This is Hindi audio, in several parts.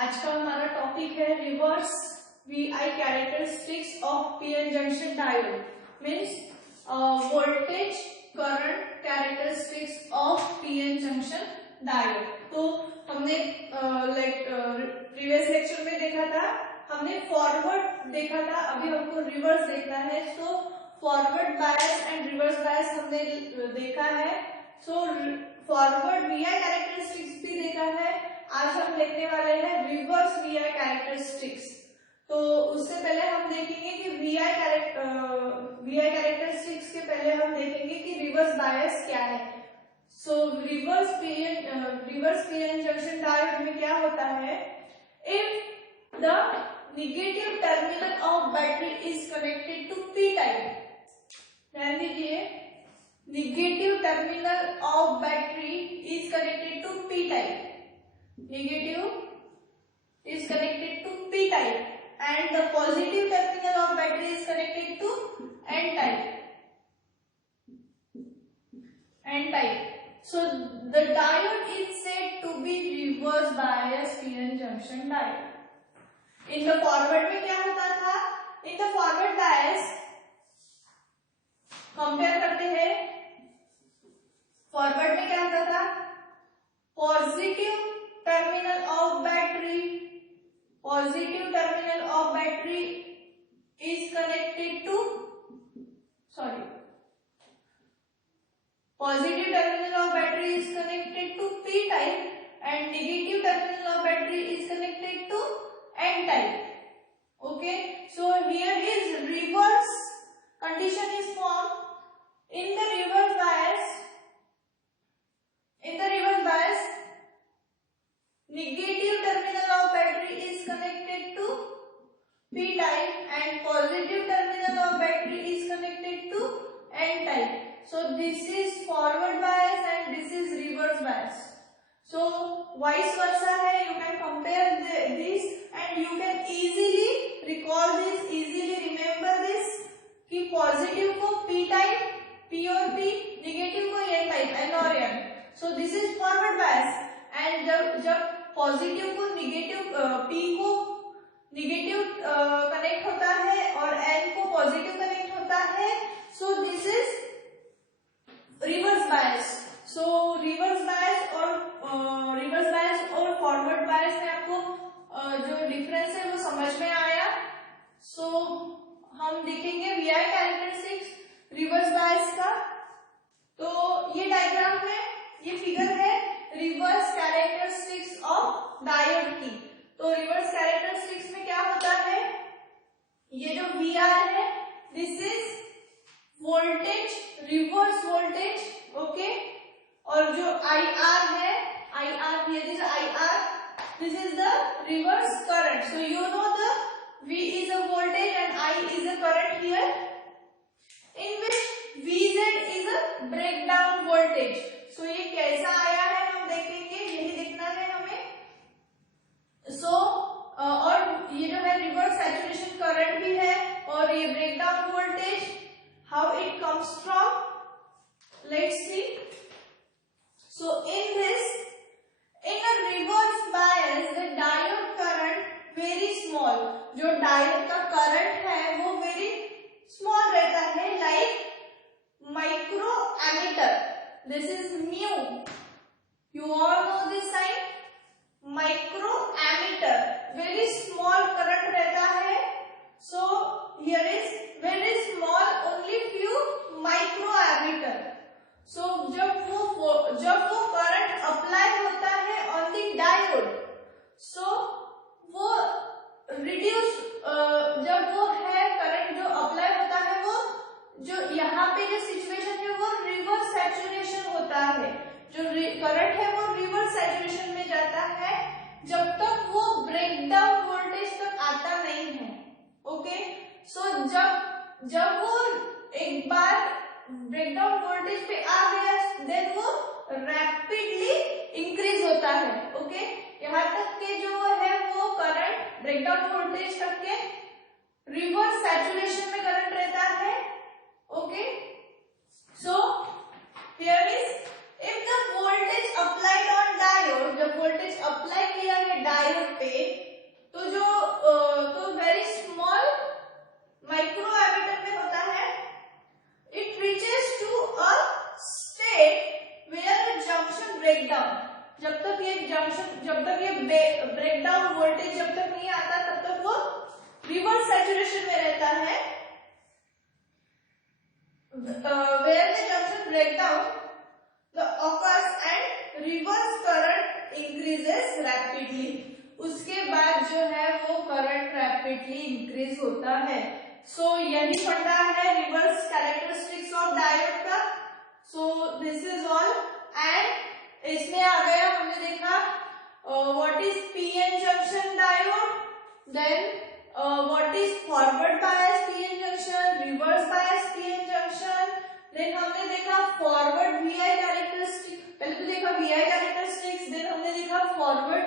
आज का हमारा टॉपिक है reverse VI characteristics of PN junction diode, means voltage current characteristics of PN junction diode. तो हमने प्रीवियस लेक्चर में देखा था, हमने फॉरवर्ड देखा था, अभी हमको रिवर्स देखना है। So forward bias and reverse bias हमने देखा है। सो फॉरवर्ड वीआई कैरेक्टरिस्टिक्स भी देखा है। आज हम देखने वाले हैं रिवर्स वीआई कैरेक्टरिस्टिक्स। तो उससे पहले हम देखेंगे कि वीआई कैरेक्टरिस्टिक्स के पहले हम देखेंगे कि रिवर्स बायस क्या है। So reverse PN junction diode में क्या होता है, if the negative terminal of battery is connected to P type, ध्यान दीजिए, negative terminal of battery is connected to P type, negative is connected to p type and the positive terminal of battery is connected to n type. So the diode is said to be reverse bias PN junction diode. In the forward में क्या होता था, in the forward bias compare करते हैं, फॉरवर्ड में क्या होता था, positive terminal of battery is connected to p type and negative terminal of battery is connected to n type. Okay, so here is reverse condition is formed in the reverse bias. Negative terminal of battery is connected to p type and positive terminal of battery is connected to n type. So this is forward bias and this is reverse bias. So vice versa है, you can compare this and you can easily recall this, easily remember this कि positive को p type, p और p, negative को n type, n और n. So this is forward bias and जब पॉजिटिव को निगेटिव, p को निगेटिव कनेक्ट होता है और n को पॉजिटिव कनेक्ट होता है, सो this is reverse bias. So reverse bias और फॉरवर्ड बायस में आपको जो डिफरेंस है वो समझ में आया। सो हम देखेंगे वीआई कैरेक्टरिस्टिक्स रिवर्स बायस का। तो ये डायग्राम है, ये फिगर है रिवर्स कैरेक्टरिस्टिक्स ऑफ डायोड की। तो रिवर्स कैरेक्टरिस्टिक्स में क्या होता है, ये जो VR है this is voltage, reverse voltage, okay, और जो IR है, IR here is IR, this is the reverse current. So you know the V is a voltage and I is a current here, in which VZ is a breakdown voltage. सो ये कैसा आया है हम देखेंगे, यही देखना है हमें। सो और ये जो है रिवर्स सैचुरेशन करंट भी है और ये breakdown voltage, how it comes from, let's see. So in a reverse bias the diode current very small, जो डायोड का करंट है वो वेरी स्मॉल रहता है, like micro ammeter. This is mu. You all know this sign. Microammeter. Very small current रहता है. So here is very small, only few microammeter. So जब वो current apply होता है on the diode, so वो reduce, जब वो है current जो apply होता है, वो जो यहाँ पे जो सिचुएशन है वो रिवर्स सैचुरेशन होता है, जो करंट है वो रिवर्स सैचुरेशन में जाता है जब तक वो ब्रेकडाउन वोल्टेज तक आता नहीं है। ओके, सो जब वो एक बार ब्रेकडाउन वोल्टेज पे आ गया देन वो रैपिडली इंक्रीज होता है। ओके, यहाँ तक के जो है वो करंट ब्रेकडाउन वोल्टेज तक के रिवर्स सैचुरेशन में करंट रहता है। Okay, so here is if the voltage applied on diode, जब voltage apply किया है डायोड पे ब्रेकडाउन, जब तक ये ब्रेकडाउन वोल्टेज जब तक नहीं आता तब तक वो रिवर्स सैचुरेशन में रहता है। Where the junction breakdown the occurs and reverse current increases rapidly, उसके बाद जो है वो करंट रैपिडली इंक्रीज होता है। सो यही फंडा है रिवर्स कैरेक्टरिस्टिक्स ऑफ डायोड का। So this is all. And इसमें आ गया, हमने देखा what is PN junction diode, then what is forward bias PN junction, reverse bias PN junction, then हमने देखा फॉरवर्ड वीआई कैरेक्टरिस्टिक, पहले तो देखा वीआई कैरेक्टरिस्टिक्स, देन हमने देखा फॉरवर्ड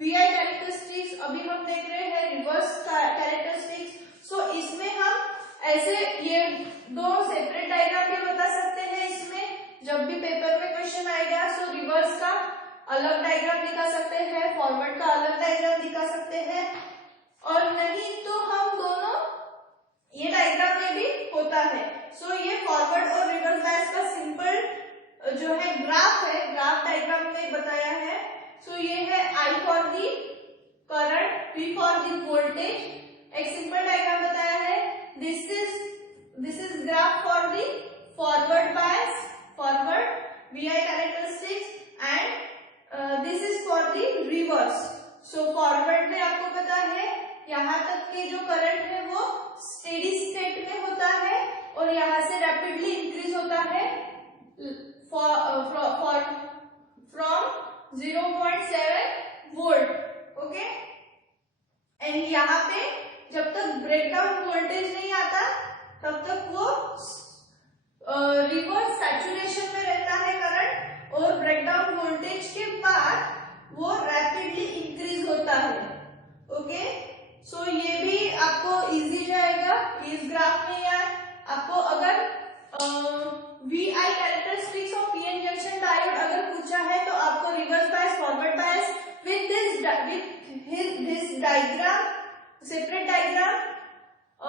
वीआई कैरेक्टरिस्टिक्स, अभी हम देख रहे हैं रिवर्स कैरेक्टरिस्टिक्स। सो इसमें हम ऐसे ये दो सेपरेट डायग्राम भी बता सकते हैं। इसमें जब भी पेपर में क्वेश्चन आएगा सो रिवर्स का अलग डायग्राम दिखा सकते हैं, फॉरवर्ड का अलग डायग्राम दिखा सकते हैं, और नहीं तो हम दोनों ये डायग्राम में भी होता है। सो ये फॉरवर्ड और रिवर्स बायस का सिंपल जो है ग्राफ है, ग्राफ डायग्राम में बताया है। सो ये है I for the current, V for the voltage, एक सिंपल डायग्राम बताया है। This is graph for the forward bias, forward VI characteristics, and this is for the reverse. So forward में आपको पता है यहाँ तक के जो करंट है वो स्टेडी स्टेट में होता है और यहाँ से रैपिडली इंक्रीज होता है फ्रॉम 0.7 वोल्ट, ओके। एंड यहाँ पे जब तक ब्रेकडाउन वोल्टेज नहीं आता तब तक वो रिवर्स सैचुरेशन में रहता है करंट, और ब्रेकडाउन वोल्टेज के बाद वो रैपिडली इंक्रीज होता है, ओके। सो ये भी आपको इजी जाएगा इस ग्राफ में। यार आपको अगर VI characteristics of PN junction diode अगर पूछा है तो आपको reverse bias, forward bias with this diagram, separate diagram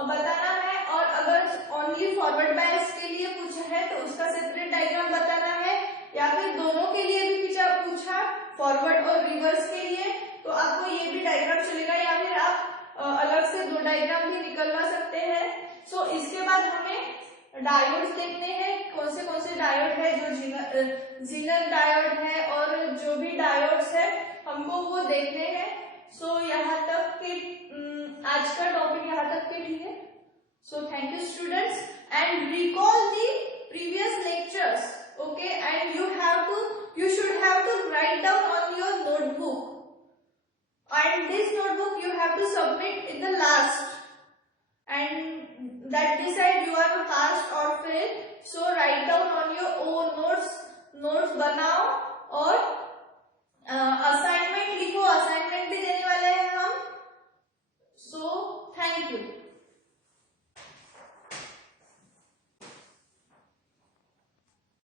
बताना है, और अगर ओनली फॉरवर्ड बायस के लिए पूछा है तो उसका सेपरेट डायग्राम बताना है, या फिर दोनों के लिए भी पूछा फॉरवर्ड और रिवर्स के लिए तो आपको ये भी डायग्राम चलेगा, या फिर आप अलग से दो डायग्राम भी निकलवा सकते हैं। सो इसके बाद हमें डायोड्स देखने हैं, कौन से डायोड है, जो जीनर डायोड है और जो भी डायोड्स है हमको वो देखने हैं। सो यहाँ तक के आज का टॉपिक यहाँ तक के लिए। So thank you students, and recall the previous lectures, okay, and you should have to write down on your notebook, and this notebook you have to submit in the last, and that decide you are passed or failed. So write down on your own notes बनाओ, और